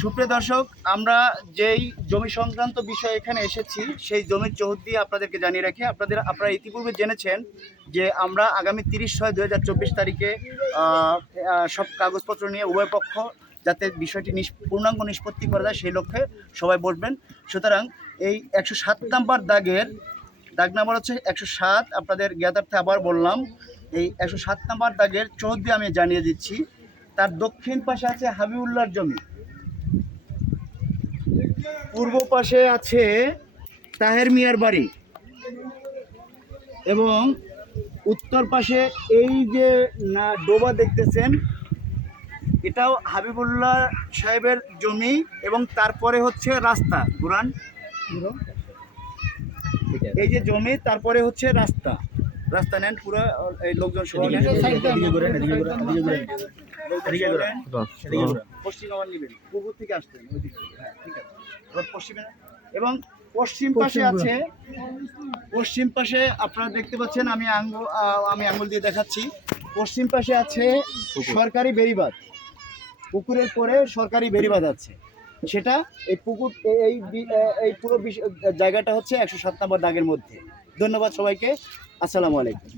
সুপ্রিয় দর্শক, আমরা যেই জমি সংক্রান্ত বিষয়ে এখানে এসেছি, সেই জমির চৌহদ দিয়ে আপনাদেরকে জানিয়ে রাখি। আপনাদের, আপনারা ইতিপূর্বে জেনেছেন যে আমরা আগামী তিরিশ ছয় দু তারিখে সব কাগজপত্র নিয়ে উভয় পক্ষ যাতে বিষয়টি পূর্ণাঙ্গ নিষ্পত্তি করা যায়, সেই লক্ষ্যে সবাই বসবেন। সুতরাং এই একশো সাত নাম্বার দাগের, দাগ নাম্বার হচ্ছে একশো সাত, আপনাদের জ্ঞাতার্থে আবার বললাম, এই একশো সাত নাম্বার দাগের চৌহদ দিয়ে আমি জানিয়ে দিচ্ছি। তার দক্ষিণ পাশে আছে হাবিবুল্লাহর জমি। পূর্ব পাশে আছে তাহের মিয়ার বাড়ি। এবং উত্তর পাশে এই যে না ডোবা দেখতেছেন এটাও হাবিবুল্লাহ সাহেবের জমি এবং তারপরে হচ্ছে রাস্তা। গুরান এই যে জমি তারপরে হচ্ছে রাস্তা। রাস্তা নেন পুরো এই লোকজন সহ পশ্চিম আবার নেবেন। পূর্ব থেকে আসতেন থেকে। হ্যাঁ ঠিক আছে। এবার পশ্চিমে। এবং পশ্চিম পাশে আছে পশ্চিম পাশে আপনারা দেখতে পাচ্ছেন আমি আঙ্গুল আমি আঙ্গুল দিয়ে দেখাচ্ছি। পশ্চিম পাশে আছে সরকারি বেড়িবাঁধ। পুকুরের পরে সরকারি বেড়িবাঁধ আছে। সেটা এই পুকুর এই- এই পুরো জায়গাটা হচ্ছে একশো সাত নম্বর দাগের মধ্যে। ধন্যবাদ সবাইকে। আসসালামু আলাইকুম।